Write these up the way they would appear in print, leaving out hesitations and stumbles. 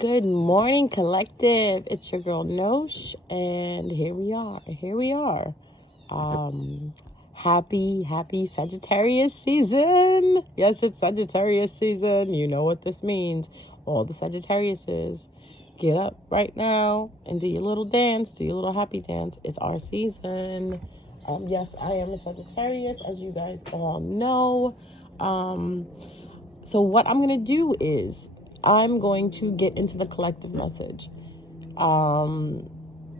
Good morning, collective. It's your girl Nosh, and here we are. Happy Sagittarius season. Yes, it's Sagittarius season. You know what this means. All the Sagittariuses, get up right now and do your little dance, do your little happy dance. It's our season. Yes, I am a Sagittarius, as you guys all know. So what I'm going to do is I'm going to get into the collective message.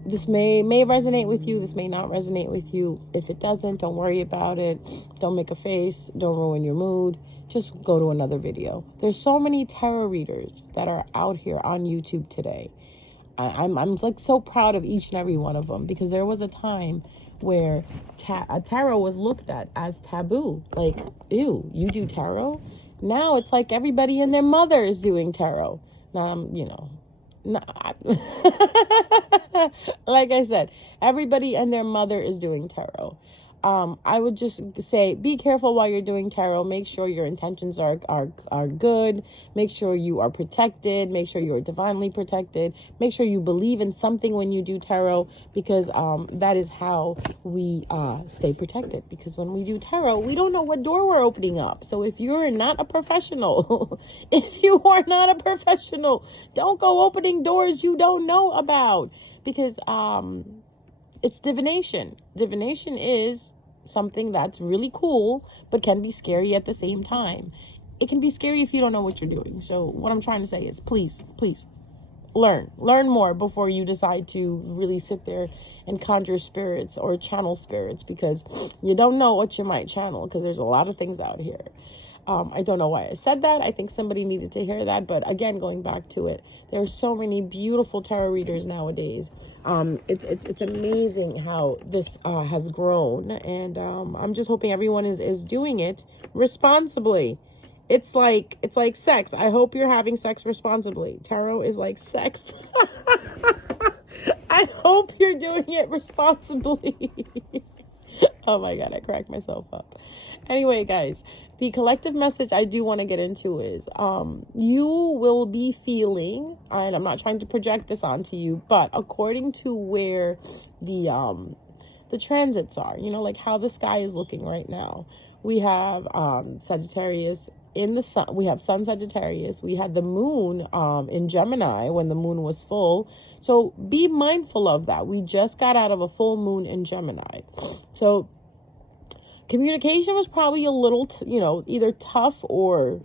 This may resonate with you. This may not resonate with you. If it doesn't, don't worry about it. Don't make a face. Don't ruin your mood. Just go to another video. There's so many tarot readers that are out here on YouTube today. I'm like so proud of each and every one of them, because there was a time where tarot was looked at as taboo. Like, ew, you do tarot? Now it's like everybody and their mother is doing tarot. Now, like I said, everybody and their mother is doing tarot. I would just say, be careful while you're doing tarot. Make sure your intentions are good. Make sure you are protected. Make sure you are divinely protected. Make sure you believe in something when you do tarot, because that is how we stay protected. Because when we do tarot, we don't know what door we're opening up. So if you're not a professional, don't go opening doors you don't know about, because it's divination. Divination is something that's really cool, but can be scary at the same time. It can be scary if you don't know what you're doing. So what I'm trying to say is, please learn more before you decide to really sit there and conjure spirits or channel spirits, because you don't know what you might channel, because there's a lot of things out here. I don't know why I said that. I think somebody needed to hear that. But again, going back to it, there are so many beautiful tarot readers nowadays. It's amazing how this has grown. And I'm just hoping everyone is doing it responsibly. It's like sex. I hope you're having sex responsibly. Tarot is like sex. I hope you're doing it responsibly. Oh my God, I cracked myself up. Anyway, guys, the collective message I do want to get into is you will be feeling, and I'm not trying to project this onto you, but according to where the transits are, like how the sky is looking right now, we have Sagittarius in the sun. We have Sun Sagittarius. We had the moon in Gemini when the moon was full. So be mindful of that. We just got out of a full moon in Gemini. So communication was probably a little, either tough or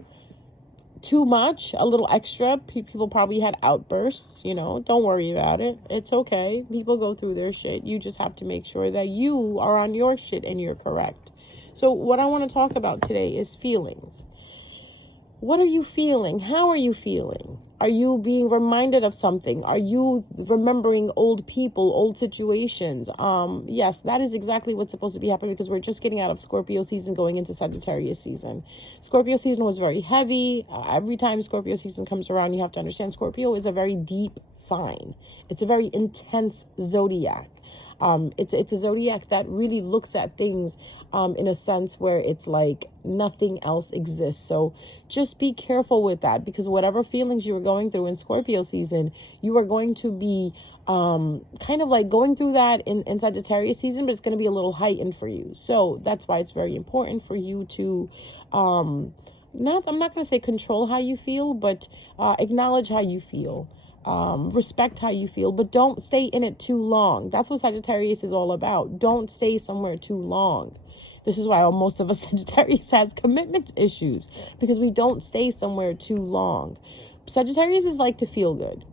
too much, a little extra. People probably had outbursts, don't worry about it. It's okay. People go through their shit. You just have to make sure that you are on your shit and you're correct. So what I want to talk about today is feelings. What are you feeling? How are you feeling? Are you being reminded of something? Are you remembering old people, old situations? Yes, that is exactly what's supposed to be happening, because we're just getting out of Scorpio season, going into Sagittarius season. Scorpio season was very heavy. Every time Scorpio season comes around, you have to understand Scorpio is a very deep sign. It's a very intense zodiac. It's a zodiac that really looks at things in a sense where it's like nothing else exists. So just be careful with that, because whatever feelings you are going through in Scorpio season, you are going to be kind of like going through that in Sagittarius season, but it's going to be a little heightened for you. So that's why it's very important for you to I'm not going to say control how you feel, but acknowledge how you feel. Respect how you feel, but don't stay in it too long. That's what Sagittarius is all about. Don't stay somewhere too long. This is why most of us Sagittarius has commitment issues, because we don't stay somewhere too long. Sagittarius is like to feel good.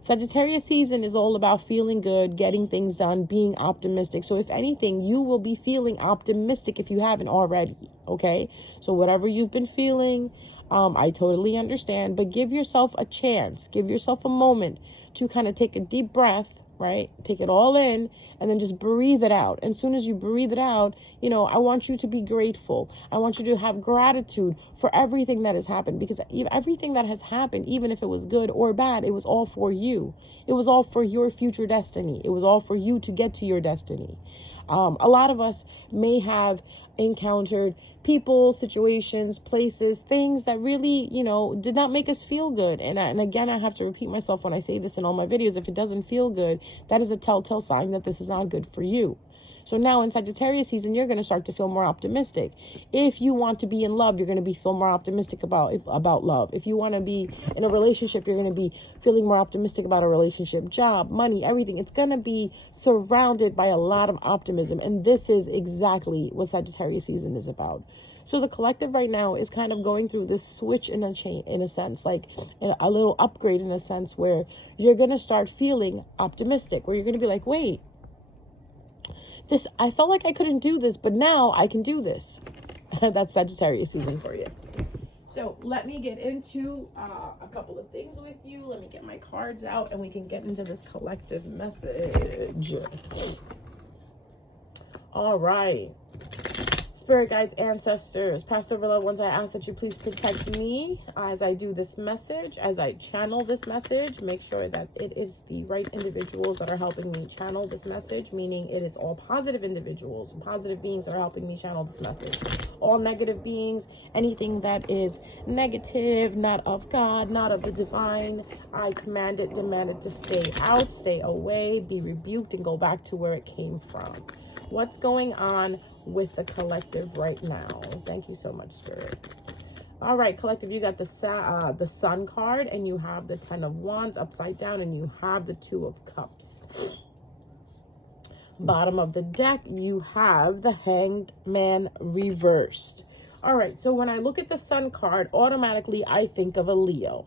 Sagittarius season is all about feeling good, getting things done, being optimistic. So if anything, you will be feeling optimistic if you haven't already, okay? So whatever you've been feeling, I totally understand, but give yourself a chance. Give yourself a moment to kind of take a deep breath right? Take it all in and then just breathe it out. And as soon as you breathe it out, you know, I want you to be grateful. I want you to have gratitude for everything that has happened, because everything that has happened, even if it was good or bad, it was all for you. It was all for your future destiny. It was all for you to get to your destiny. A lot of us may have encountered people, situations, places, things that really, you know, did not make us feel good. And again, I have to repeat myself when I say this in all my videos. If it doesn't feel good, that is a telltale sign that this is not good for you. So now in Sagittarius season, you're going to start to feel more optimistic. If you want to be in love, you're going to feel more optimistic about love. If you want to be in a relationship, you're going to be feeling more optimistic about a relationship, job, money, everything. It's going to be surrounded by a lot of optimism. And this is exactly what Sagittarius season is about. So the collective right now is kind of going through this switch in a sense, like a little upgrade in a sense, where you're going to start feeling optimistic, where you're going to be like, wait, I felt like I couldn't do this, but now I can do this. That's Sagittarius season for you. So let me get into a couple of things with you. Let me get my cards out and we can get into this collective message. All right. Spirit guides, ancestors, past over loved ones, I ask that you please protect me as I do this message, as I channel this message. Make sure that it is the right individuals that are helping me channel this message, meaning it is all positive individuals, positive beings that are helping me channel this message. All negative beings, anything that is negative, not of God, not of the divine, I command it, demand it to stay out, stay away, be rebuked, and go back to where it came from. What's going on with the collective right now? Thank you so much, Spirit. All right, collective, you got the Sun card, and you have the 10 of Wands upside down, and you have the 2 of Cups. Bottom of the deck, you have the Hanged Man reversed. All right, so when I look at the Sun card, automatically I think of a Leo.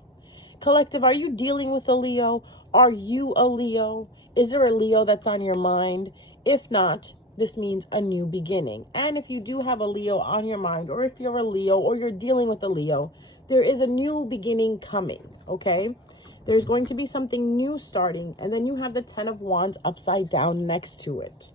Collective, are you dealing with a Leo? Are you a Leo? Is there a Leo that's on your mind? If not, this means a new beginning. And if you do have a Leo on your mind, or if you're a Leo, or you're dealing with a Leo, there is a new beginning coming, okay? There's going to be something new starting. And then you have the 10 of Wands upside down next to it.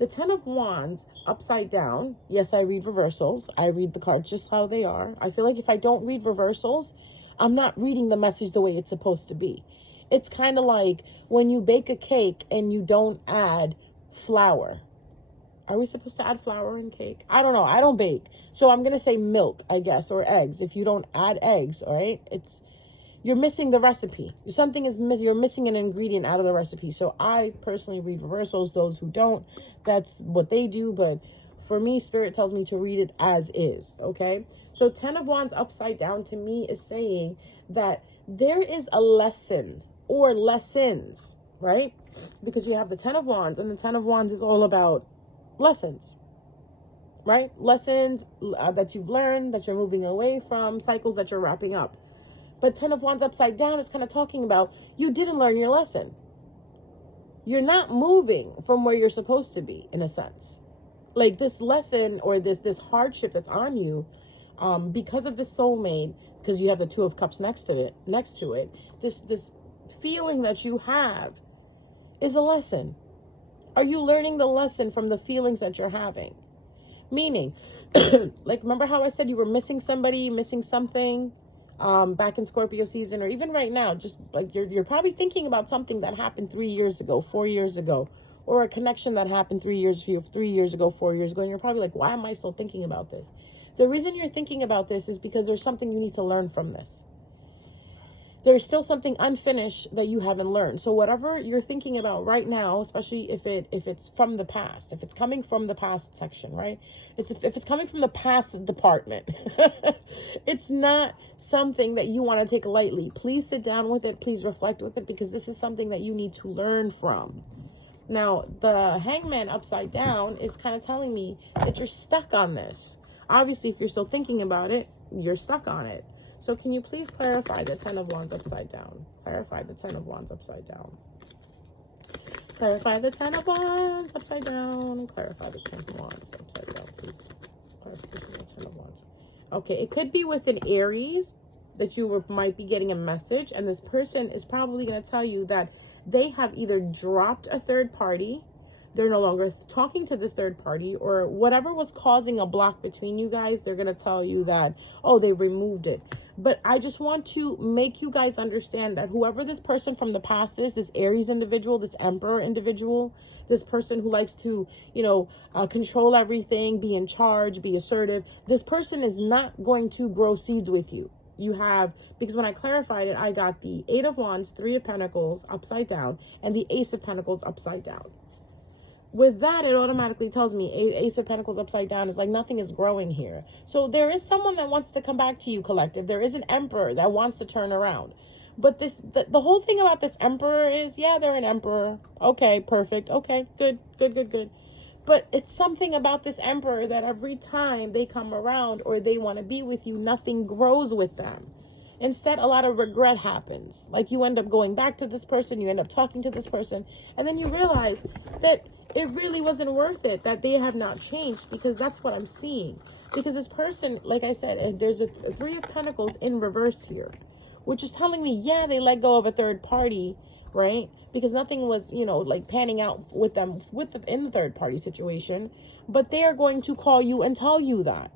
The 10 of Wands upside down, yes, I read reversals. I read the cards just how they are. I feel like if I don't read reversals, I'm not reading the message the way it's supposed to be. It's kind of like when you bake a cake and you don't add flour. Are we supposed to add flour in cake? I don't know. I don't bake. So I'm going to say milk, I guess, or eggs. If you don't add eggs, all right, you're missing the recipe. Something is missing. You're missing an ingredient out of the recipe. So I personally read reversals. Those who don't, that's what they do. But for me, Spirit tells me to read it as is, okay? So 10 of Wands upside down to me is saying that there is a lesson or lessons, right? Because you have the 10 of Wands, and the 10 of Wands is all about lessons, right? Lessons that you've learned, that you're moving away from, cycles that you're wrapping up. But 10 of Wands upside down is kind of talking about you didn't learn your lesson. You're not moving from where you're supposed to be, in a sense. Like this lesson or this hardship that's on you, because of the soulmate, because you have the 2 of Cups next to it, this feeling that you have is a lesson. Are you learning the lesson from the feelings that you're having? Meaning, like, remember how I said you were missing somebody, missing something, back in Scorpio season, or even right now, just like you're probably thinking about something that happened 3 years ago, 4 years ago, or a connection that happened 3 years ago, 4 years ago, and you're probably like, why am I still thinking about this? The reason you're thinking about this is because there's something you need to learn from this. There's still something unfinished that you haven't learned. So whatever you're thinking about right now, especially if it's from the past, if it's coming from the past section, right? If it's coming from the past department, it's not something that you want to take lightly. Please sit down with it. Please reflect with it, because this is something that you need to learn from. Now, the Hangman upside down is kind of telling me that you're stuck on this. Obviously, if you're still thinking about it, you're stuck on it. So can you please clarify the 10 of Wands upside down? Clarify the 10 of Wands upside down. Clarify the 10 of Wands upside down. Clarify the 10 of Wands upside down, please. Clarification of the 10 of Wands. Okay, it could be with an Aries. that you might be getting a message, and this person is probably going to tell you that they have either dropped a third party, they're no longer talking to this third party, or whatever was causing a block between you guys, they're going to tell you that, oh, they removed it. But I just want to make you guys understand that whoever this person from the past is, this Aries individual, this Emperor individual, this person who likes to, control everything, be in charge, be assertive, this person is not going to grow seeds with you. You have, because when I clarified it, I got the 8 of Wands, 3 of Pentacles upside down, and the Ace of Pentacles upside down. With that, it automatically tells me Ace of Pentacles upside down is like nothing is growing here. So there is someone that wants to come back to you, collective. There is an Emperor that wants to turn around. But the whole thing about this Emperor is, yeah, they're an Emperor. Okay, perfect. Okay, good. But it's something about this Emperor that every time they come around or they want to be with you, nothing grows with them. Instead, a lot of regret happens. Like you end up going back to this person, you end up talking to this person, and then you realize that it really wasn't worth it, that they have not changed, because that's what I'm seeing. Because this person, like I said, there's a 3 of Pentacles in reverse here, which is telling me, yeah, they let go of a third party, right? Because nothing was, like panning out with them in the third party situation, but they are going to call you and tell you that.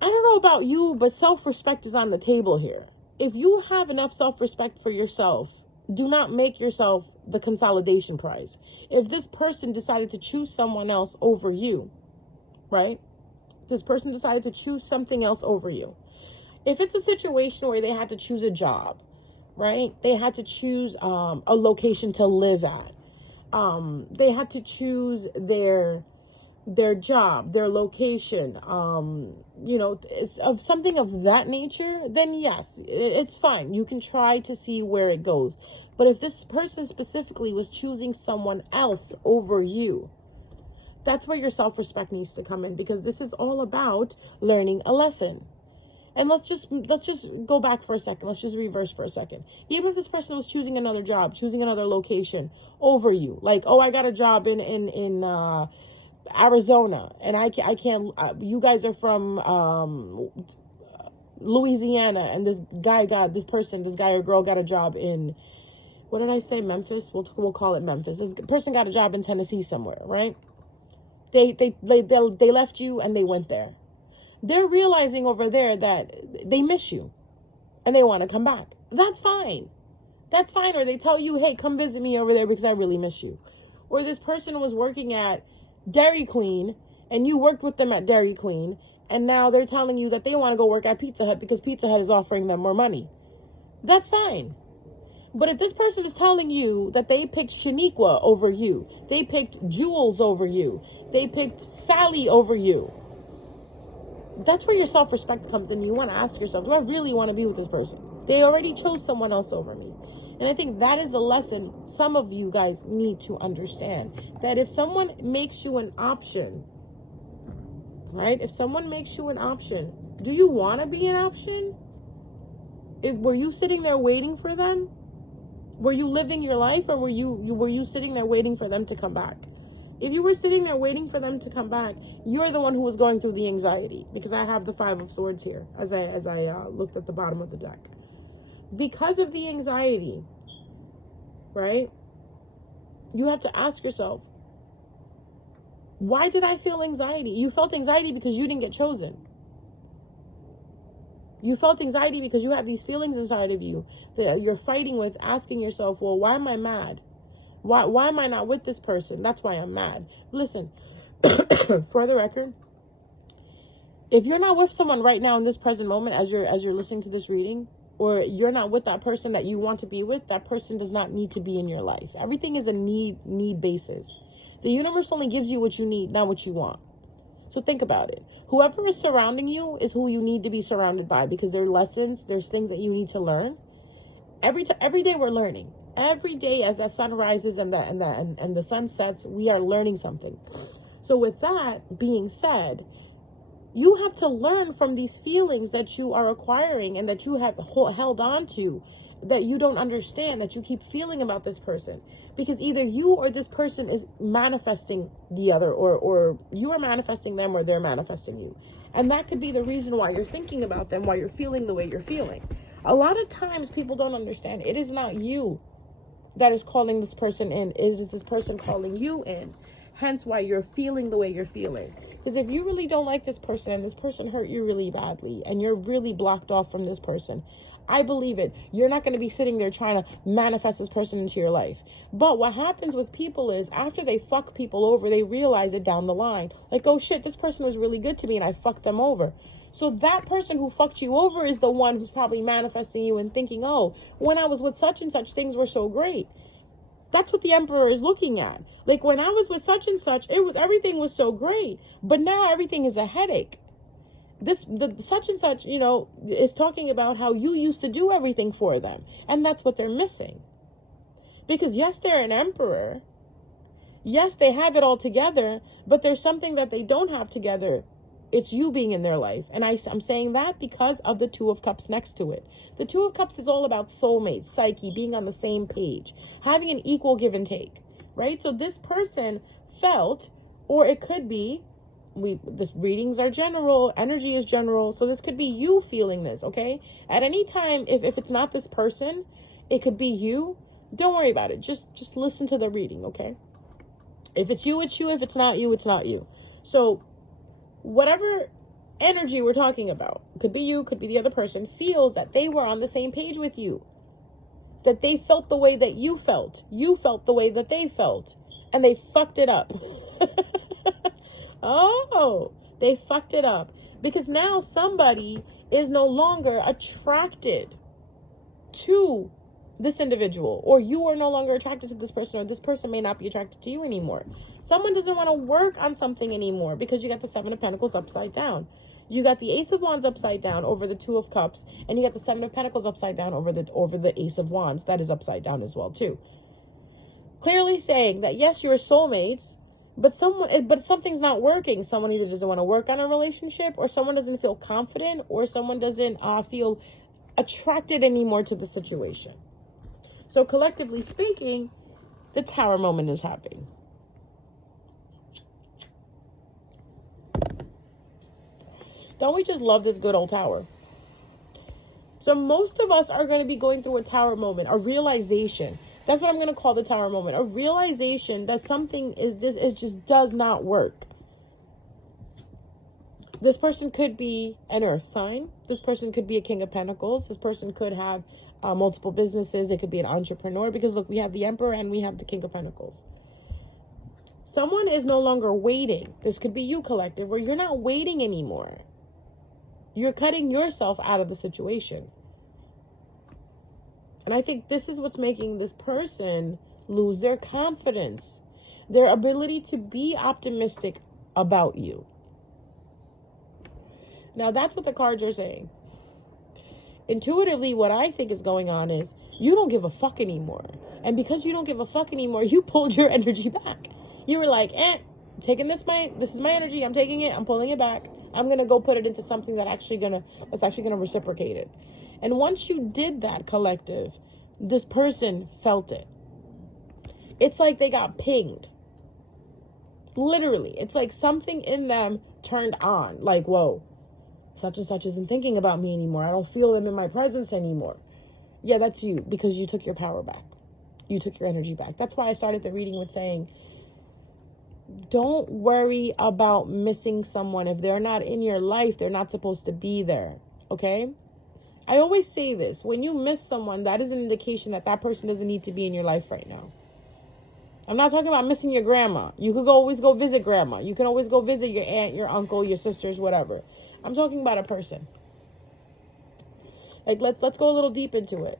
I don't know about you, but self-respect is on the table here. If you have enough self-respect for yourself, do not make yourself the consolidation prize. If this person decided to choose someone else over you, right? This person decided to choose something else over you. If it's a situation where they had to choose a job, right? They had to choose a location to live at. They had to choose their job, their location, it's of something of that nature, then yes, it's fine. You can try to see where it goes. But if this person specifically was choosing someone else over you, that's where your self-respect needs to come in, because this is all about learning a lesson. And let's just go back for a second. Let's just reverse for a second. Even if this person was choosing another job, choosing another location over you, like, oh, I got a job in Arizona, and I can't, you guys are from Louisiana, and this guy or girl got a job in, what did I say, Memphis? We'll call it Memphis. This person got a job in Tennessee somewhere, right? They left you and they went there. They're realizing over there that they miss you and they want to come back. That's fine. Or they tell you, hey, come visit me over there because I really miss you. Or this person was working at Dairy Queen and you worked with them at Dairy Queen, and now they're telling you that they want to go work at Pizza Hut because Pizza Hut is offering them more money. That's fine. But if this person is telling you that they picked Shaniqua over you, they picked Jules over you, they picked Sally over you, that's where your self-respect comes in. You want to ask yourself, do I really want to be with this person? They already chose someone else over me. And I think that is a lesson some of you guys need to understand. That if someone makes you an option, right? If someone makes you an option, do you want to be an option? Were you sitting there waiting for them? Were you living your life, or were you sitting there waiting for them to come back? If you were sitting there waiting for them to come back, you're the one who was going through the anxiety, because I have the 5 of Swords here as I looked at the bottom of the deck. Because of the anxiety, right? You have to ask yourself, why did I feel anxiety? You felt anxiety because you didn't get chosen. You felt anxiety because you have these feelings inside of you that you're fighting with, asking yourself, well, why am I mad? Why am I not with this person? That's why I'm mad. Listen, for the record, if you're not with someone right now in this present moment as you're listening to this reading, or you're not with that person that you want to be with, that person does not need to be in your life. Everything is a need basis. The universe only gives you what you need, not what you want. So think about it. Whoever is surrounding you is who you need to be surrounded by, because there are lessons, there's things that you need to learn. Every day we're learning. Every day as that sun rises and the sun sets, we are learning something. So with that being said, You have to learn from these feelings that you are acquiring and that you have held on to, that you don't understand, that you keep feeling about this person. Because either you or this person is manifesting the other, or you are manifesting them, or they're manifesting you. And that could be the reason why you're thinking about them, why you're feeling the way you're feeling. A lot of times people don't understand. It is not you that is calling this person in. Is this person calling you in? Hence why you're feeling the way you're feeling. Because if you really don't like this person and this person hurt you really badly and you're really blocked off from this person, I believe it. You're not going to be sitting there trying to manifest this person into your life. But what happens with people is after they fuck people over, they realize it down the line. Like, oh shit, this person was really good to me and I fucked them over. So that person who fucked you over is the one who's probably manifesting you and thinking, oh, when I was with such and such, things were so great. That's what the Emperor is looking at. Like, when I was with such and such, everything was so great. But now everything is a headache. The such and such, is talking about how you used to do everything for them. And that's what they're missing. Because yes, they're an emperor. Yes, they have it all together. But there's something that they don't have together. It's you being in their life. And I'm saying that because of the Two of Cups next to it. The Two of Cups is all about soulmates, psyche, being on the same page, having an equal give and take, right? So this person felt, or it could be, this readings are general, energy is general. So this could be you feeling this, okay? At any time, if it's not this person, it could be you. Don't worry about it. Just listen to the reading, okay? If it's you, it's you. If it's not you, it's not you. So whatever energy we're talking about, could be you, could be the other person, feels that they were on the same page with you. That they felt the way that you felt. You felt the way that they felt. And they fucked it up. Oh, they fucked it up. Because now somebody is no longer attracted to this individual, or you are no longer attracted to this person, or this person may not be attracted to you anymore. Someone doesn't want to work on something anymore because you got the Seven of Pentacles upside down. You got the Ace of Wands upside down over the Two of Cups, and you got the Seven of Pentacles upside down over the Ace of Wands. That is upside down as well too. Clearly saying that yes, you're soulmates, but something's not working. Someone either doesn't want to work on a relationship, or someone doesn't feel confident, or someone doesn't feel attracted anymore to the situation. So collectively speaking, the Tower moment is happening. Don't we just love this good old Tower? So most of us are going to be going through a Tower moment, a realization. That's what I'm going to call the Tower moment. A realization that something just does not work. This person could be an earth sign. This person could be a King of Pentacles. This person could have multiple businesses. It could be an entrepreneur, because look, we have the Emperor and we have the King of Pentacles. Someone is no longer waiting. This could be you, collective, where you're not waiting anymore. You're cutting yourself out of the situation. And I think this is what's making this person lose their confidence, their ability to be optimistic about you. Now, that's what the cards are saying. Intuitively, what I think is going on is you don't give a fuck anymore. And because you don't give a fuck anymore, you pulled your energy back. You were like, taking this is my energy. I'm taking it. I'm pulling it back. I'm going to go put it into something that's actually going to reciprocate it. And once you did that, collective, this person felt it. It's like they got pinged. Literally. It's like something in them turned on. Like, whoa, such and such isn't thinking about me anymore. I don't feel them in my presence anymore. Yeah, that's you, because you took your power back. You took your energy back. That's why I started the reading with saying, don't worry about missing someone. If they're not in your life, they're not supposed to be there. Okay? I always say this. When you miss someone, that is an indication that that person doesn't need to be in your life right now. I'm not talking about missing your grandma. You could always go visit grandma. You can always go visit your aunt, your uncle, your sisters, whatever. I'm talking about a person. Like, let's go a little deep into it.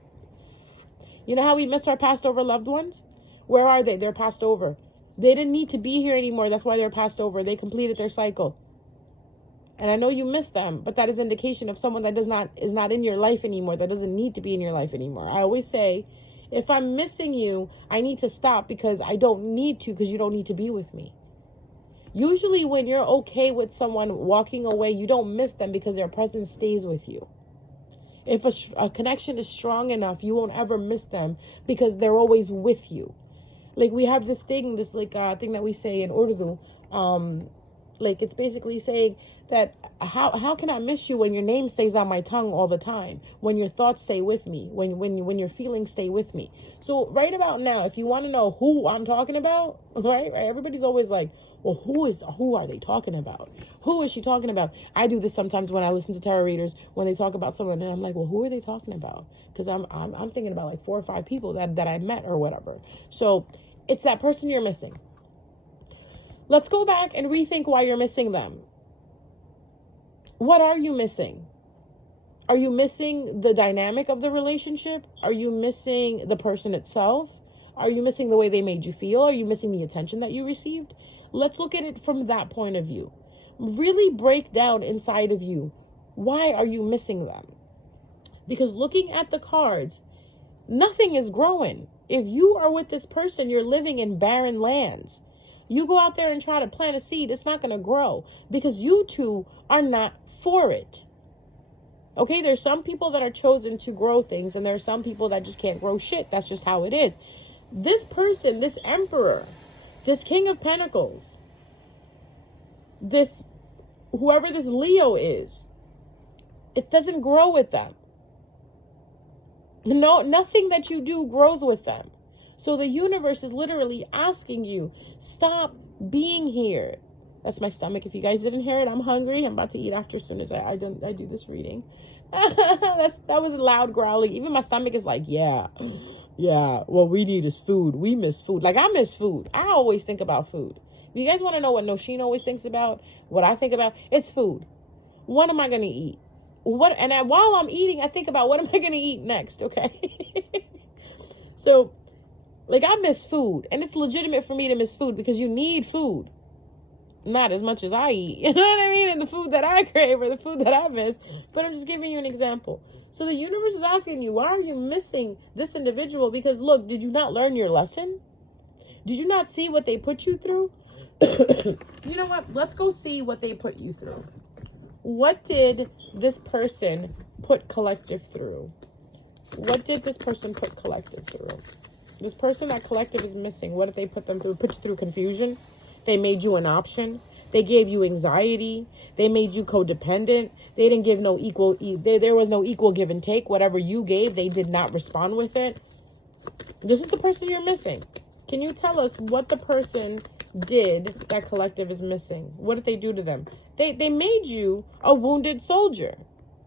You know how we miss our passed over loved ones? Where are they? They're passed over. They didn't need to be here anymore. That's why they're passed over. They completed their cycle. And I know you miss them, but that is indication of someone that is not in your life anymore, that doesn't need to be in your life anymore. I always say, if I'm missing you, I need to stop, because I don't need to, because you don't need to be with me. Usually when you're okay with someone walking away, you don't miss them because their presence stays with you. If a connection is strong enough, you won't ever miss them because they're always with you. Like we have this thing, thing that we say in Urdu. Like it's basically saying that how can I miss you when your name stays on my tongue all the time, when your thoughts stay with me, when your feelings stay with me. So right about now, if you want to know who I'm talking about, right? Everybody's always like, well, who are they talking about? Who is she talking about? I do this sometimes when I listen to tarot readers when they talk about someone, and I'm like, well, who are they talking about? Because I'm thinking about like 4 or 5 people that I met or whatever. So it's that person you're missing. Let's go back and rethink why you're missing them. What are you missing? Are you missing the dynamic of the relationship? Are you missing the person itself? Are you missing the way they made you feel? Are you missing the attention that you received? Let's look at it from that point of view. Really break down inside of you. Why are you missing them? Because looking at the cards, nothing is growing. If you are with this person, you're living in barren lands. You go out there and try to plant a seed, it's not going to grow because you two are not for it. Okay, there's some people that are chosen to grow things and there are some people that just can't grow shit. That's just how it is. This person, this emperor, this king of pentacles, this whoever this Leo is, it doesn't grow with them. No, nothing that you do grows with them. So the universe is literally asking you, stop being here. That's my stomach. If you guys didn't hear it, I'm hungry. I'm about to eat after as soon as I do this reading. That was loud growling. Even my stomach is like, yeah, what we need is food. We miss food. Like I miss food. I always think about food. If you guys want to know what Nosheen always thinks about, what I think about, it's food. What am I going to eat? While I'm eating, I think about what am I going to eat next, okay? So, like, I miss food, and it's legitimate for me to miss food because you need food. Not as much as I eat, you know what I mean? And the food that I crave or the food that I miss, but I'm just giving you an example. So the universe is asking you, why are you missing this individual? Because look, did you not learn your lesson? Did you not see what they put you through? You know what? Let's go see what they put you through. What did this person put collective through? What did this person put collective through? This person that collective is missing, what did they put them through? Put you through confusion. They made you an option. They gave you anxiety. They made you codependent. They didn't give no equal, there was no equal give and take. Whatever you gave, they did not respond with it. This is the person you're missing. Can you tell us what the person did that collective is missing? What did they do to them? They made you a wounded soldier.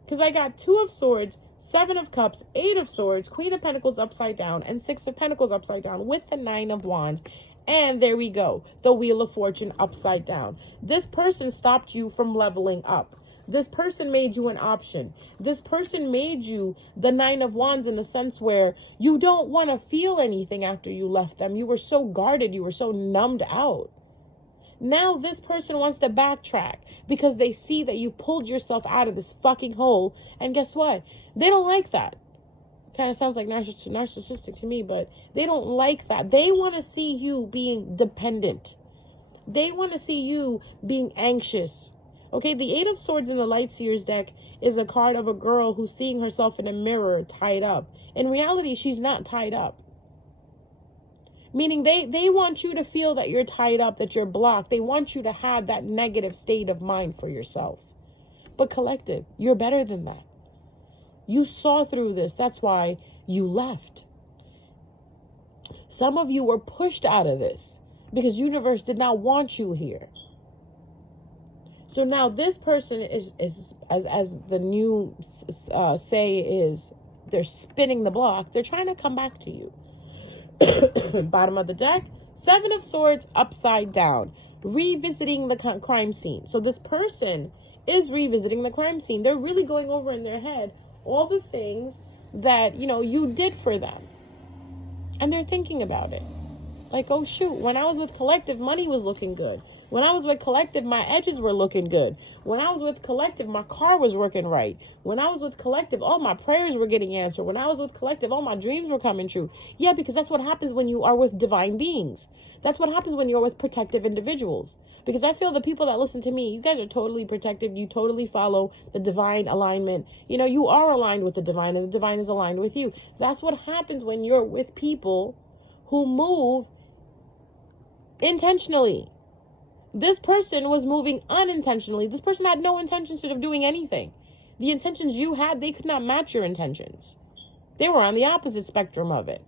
Because I got 2 of Swords, 7 of Cups, 8 of Swords, Queen of Pentacles upside down, and 6 of Pentacles upside down with the 9 of Wands. And there we go. The Wheel of Fortune upside down. This person stopped you from leveling up. This person made you an option. This person made you the 9 of Wands in the sense where you don't want to feel anything after you left them. You were so guarded. You were so numbed out. Now this person wants to backtrack because they see that you pulled yourself out of this fucking hole. And guess what? They don't like that. Kind of sounds like narcissistic to me, but they don't like that. They want to see you being dependent. They want to see you being anxious. Okay, the 8 of Swords in the Light Seers deck is a card of a girl who's seeing herself in a mirror tied up. In reality, she's not tied up. Meaning they want you to feel that you're tied up, that you're blocked. They want you to have that negative state of mind for yourself. But collective, you're better than that. You saw through this. That's why you left. Some of you were pushed out of this because universe did not want you here. So now this person is as the new say is, they're spinning the block. They're trying to come back to you. Bottom of the deck, 7 of Swords upside down, revisiting the crime scene. So this person is revisiting the crime scene. They're really going over in their head all the things that, you did for them. And they're thinking about it. Like, oh shoot, when I was with collective, money was looking good. When I was with Collective, my edges were looking good. When I was with Collective, my car was working right. When I was with Collective, all my prayers were getting answered. When I was with Collective, all my dreams were coming true. Yeah, because that's what happens when you are with divine beings. That's what happens when you're with protective individuals. Because I feel the people that listen to me, you guys are totally protective. You totally follow the divine alignment. You know, you are aligned with the divine, and the divine is aligned with you. That's what happens when you're with people who move intentionally. This person was moving unintentionally. This person had no intentions of doing anything. The intentions you had, they could not match your intentions. They were on the opposite spectrum of it.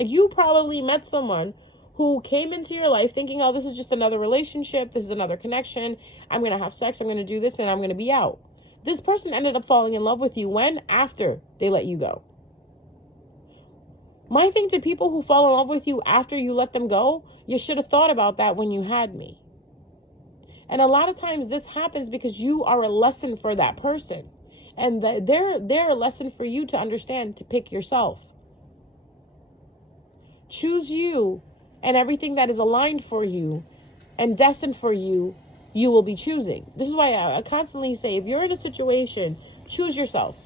Like, you probably met someone who came into your life thinking, oh, this is just another relationship. This is another connection. I'm going to have sex. I'm going to do this, and I'm going to be out. This person ended up falling in love with you when? After they let you go. My thing to people who fall in love with you after you let them go, you should have thought about that when you had me. And a lot of times this happens because you are a lesson for that person. And they're a lesson for you to understand, to pick yourself. Choose you, and everything that is aligned for you and destined for you, you will be choosing. This is why I constantly say, if you're in a situation, choose yourself.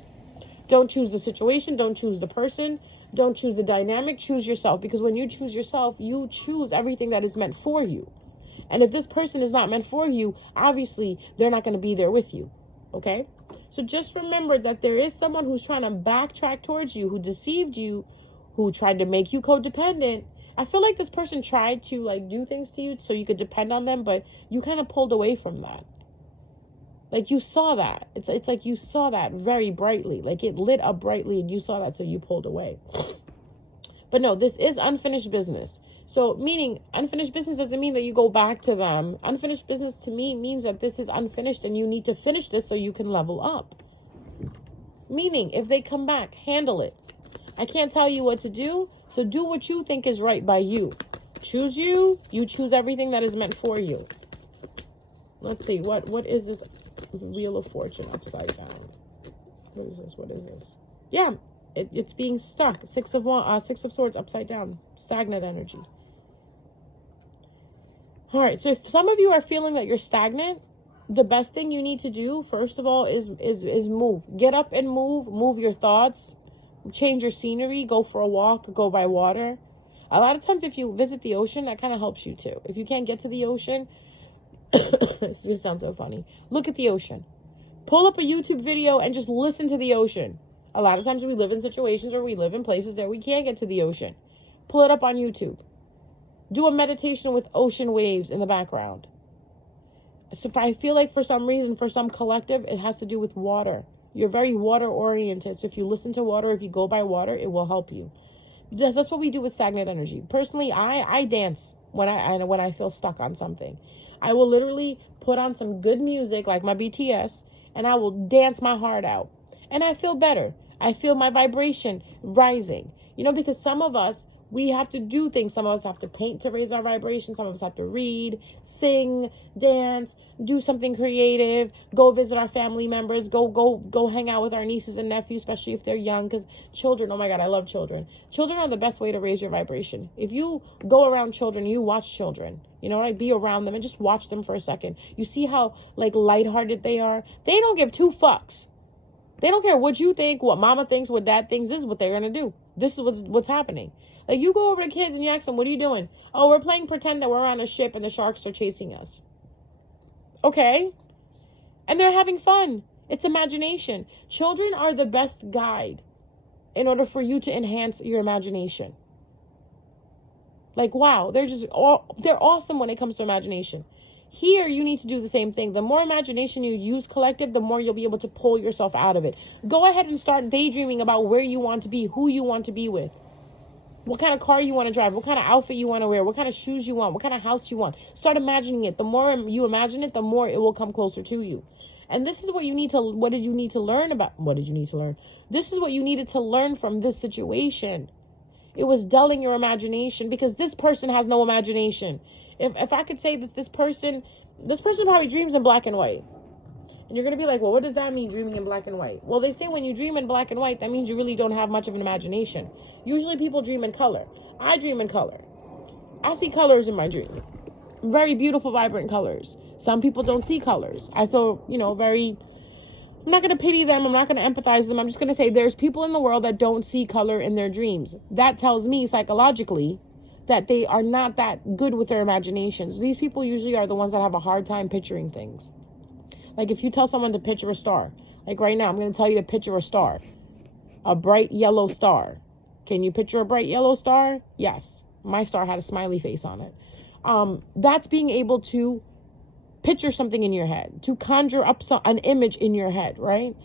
Don't choose the situation. Don't choose the person. Don't choose the dynamic. Choose yourself. Because when you choose yourself, you choose everything that is meant for you. And if this person is not meant for you, obviously, they're not going to be there with you. Okay? So just remember that there is someone who's trying to backtrack towards you, who deceived you, who tried to make you codependent. I feel like this person tried to like do things to you so you could depend on them, but you kind of pulled away from that. Like, you saw that. It's like you saw that very brightly. Like, it lit up brightly and you saw that, so you pulled away. But no, this is unfinished business. So, meaning unfinished business doesn't mean that you go back to them. Unfinished business to me means that this is unfinished and you need to finish this so you can level up. Meaning, if they come back, handle it. I can't tell you what to do, so do what you think is right by you. Choose you. You choose everything that is meant for you. Let's see, what is this Wheel of Fortune upside down? What is this? What is this? Yeah, it's being stuck. Six of Swords upside down. Stagnant energy. All right, so if some of you are feeling that you're stagnant, the best thing you need to do, first of all, is move. Get up and move. Move your thoughts. Change your scenery. Go for a walk. Go by water. A lot of times if you visit the ocean, that kind of helps you too. If you can't get to the ocean, this sounds so funny. Look at the ocean. Pull up a YouTube video and just listen to the ocean. A lot of times we live in situations or we live in places that we can't get to the ocean. Pull it up on YouTube. Do a meditation with ocean waves in the background. So if I feel like for some reason, for some collective, it has to do with water. You're very water oriented. So if you listen to water, if you go by water, it will help you. That's what we do with stagnant energy. Personally, I dance when I feel stuck on something. I will literally put on some good music like my BTS and I will dance my heart out. And I feel better. I feel my vibration rising. You know, because some of us, we have to do things. Some of us have to paint to raise our vibration. Some of us have to read, sing, dance, do something creative, go visit our family members, go hang out with our nieces and nephews, especially if they're young, because children, oh my God, I love children. Children are the best way to raise your vibration. If you go around children, you watch children, you know, like be around them and just watch them for a second. You see how like lighthearted they are. They don't give two fucks. They don't care what you think, what mama thinks, what dad thinks. This is what they're going to do. This is what's happening. Like, you go over to kids and you ask them, what are you doing? Oh, we're playing pretend that we're on a ship and the sharks are chasing us. Okay. And they're having fun. It's imagination. Children are the best guide in order for you to enhance your imagination. Like, wow, they're awesome when it comes to imagination. Here, you need to do the same thing. The more imagination you use, collective, the more you'll be able to pull yourself out of it. Go ahead and start daydreaming about where you want to be, who you want to be with, what kind of car you want to drive, what kind of outfit you want to wear, what kind of shoes you want, what kind of house you want. Start imagining it. The more you imagine it, the more it will come closer to you. And this is what you need to, what did you need to learn about? What did you need to learn? This is what you needed to learn from this situation. It was dulling your imagination because this person has no imagination. If I could say that this person probably dreams in black and white. And you're going to be like, well, what does that mean, dreaming in black and white? Well, they say when you dream in black and white, that means you really don't have much of an imagination. Usually people dream in color. I dream in color. I see colors in my dream. very beautiful, vibrant colors. Some people don't see colors. I feel, I'm not going to pity them. I'm not going to empathize them. I'm just going to say there's people in the world that don't see color in their dreams. That tells me psychologically that they are not that good with their imaginations. These people usually are the ones that have a hard time picturing things. Like if you tell someone to picture a star, like right now, I'm going to tell you to picture a star, a bright yellow star. Can you picture a bright yellow star? Yes. My star had a smiley face on it. That's being able to picture something in your head, to conjure up an image in your head, right?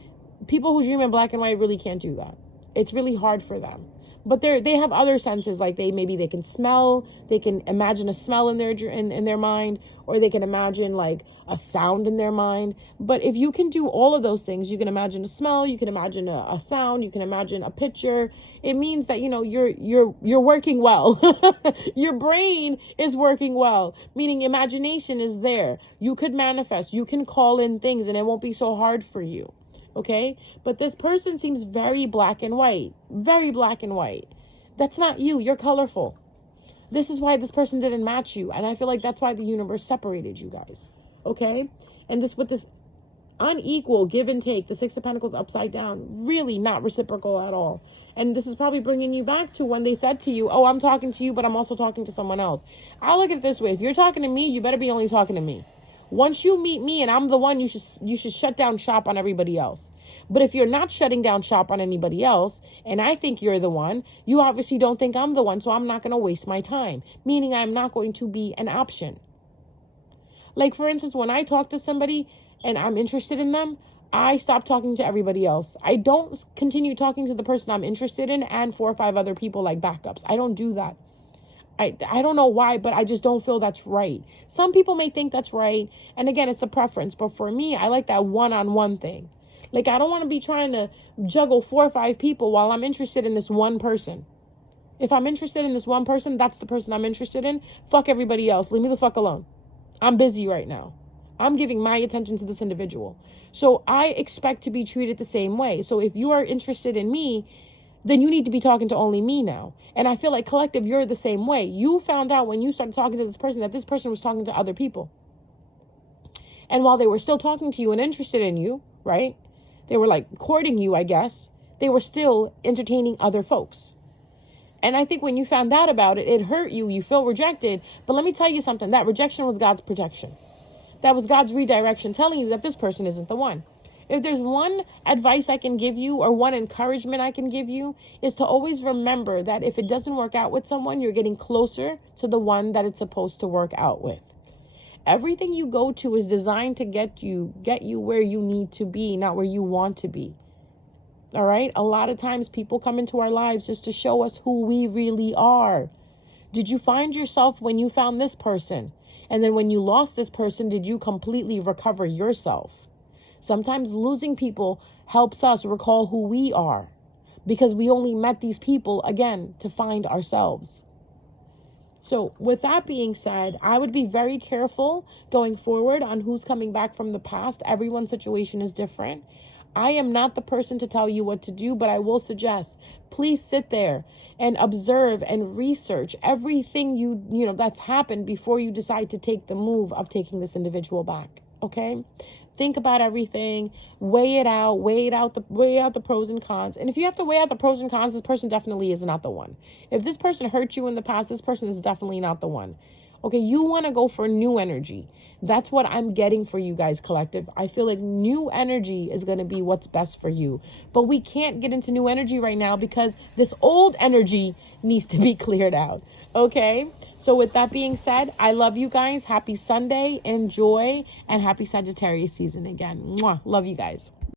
People who dream in black and white really can't do that. It's really hard for them. But they have other senses, like maybe they can smell, they can imagine a smell in their mind, or they can imagine like a sound in their mind. But if you can do all of those things, you can imagine a smell, you can imagine a sound, you can imagine a picture. It means that you're working well. Your brain is working well, meaning imagination is there. You could manifest, you can call in things, and it won't be so hard for you. Okay, but this person seems very black and white, very black and white. That's not you. You're colorful. This is why this person didn't match you. And I feel like that's why the universe separated you guys. Okay, and with this unequal give and take, the Six of Pentacles upside down, really not reciprocal at all. And this is probably bringing you back to when they said to you, oh, I'm talking to you, but I'm also talking to someone else. I look at it this way. If you're talking to me, you better be only talking to me. Once you meet me and I'm the one, you should shut down shop on everybody else. But if you're not shutting down shop on anybody else, and I think you're the one, you obviously don't think I'm the one, so I'm not going to waste my time. Meaning I'm not going to be an option. Like, for instance, when I talk to somebody and I'm interested in them, I stop talking to everybody else. I don't continue talking to the person I'm interested in and 4 or 5 other people like backups. I don't do that. I don't know why, but I just don't feel that's right. Some people may think that's right. And again, it's a preference. But for me, I like that one-on-one thing. Like, I don't want to be trying to juggle 4 or 5 people while I'm interested in this one person. If I'm interested in this one person, that's the person I'm interested in. Fuck everybody else. Leave me the fuck alone. I'm busy right now. I'm giving my attention to this individual. So I expect to be treated the same way. So if you are interested in me, then you need to be talking to only me now. And I feel like collective, you're the same way. You found out when you started talking to this person that this person was talking to other people. And while they were still talking to you and interested in you, right? They were like courting you, I guess. They were still entertaining other folks. And I think when you found out about it, it hurt you. You feel rejected. But let me tell you something. That rejection was God's protection. That was God's redirection telling you that this person isn't the one. If there's one advice I can give you or one encouragement I can give you is to always remember that if it doesn't work out with someone, you're getting closer to the one that it's supposed to work out with. Everything you go to is designed to get you where you need to be, not where you want to be. All right? A lot of times people come into our lives just to show us who we really are. Did you find yourself when you found this person? And then when you lost this person, did you completely recover yourself? Sometimes losing people helps us recall who we are because we only met these people, again, to find ourselves. So with that being said, I would be very careful going forward on who's coming back from the past. Everyone's situation is different. I am not the person to tell you what to do, but I will suggest, please sit there and observe and research everything you that's happened before you decide to take the move of taking this individual back. Okay? Think about everything, weigh out the pros and cons. And if you have to weigh out the pros and cons, this person definitely is not the one. If this person hurt you in the past, this person is definitely not the one. Okay, you want to go for new energy. That's what I'm getting for you guys, collective. I feel like new energy is going to be what's best for you. But we can't get into new energy right now because this old energy needs to be cleared out. Okay, so with that being said, I love you guys. Happy Sunday. Enjoy. And happy Sagittarius season again. Mwah. Love you guys.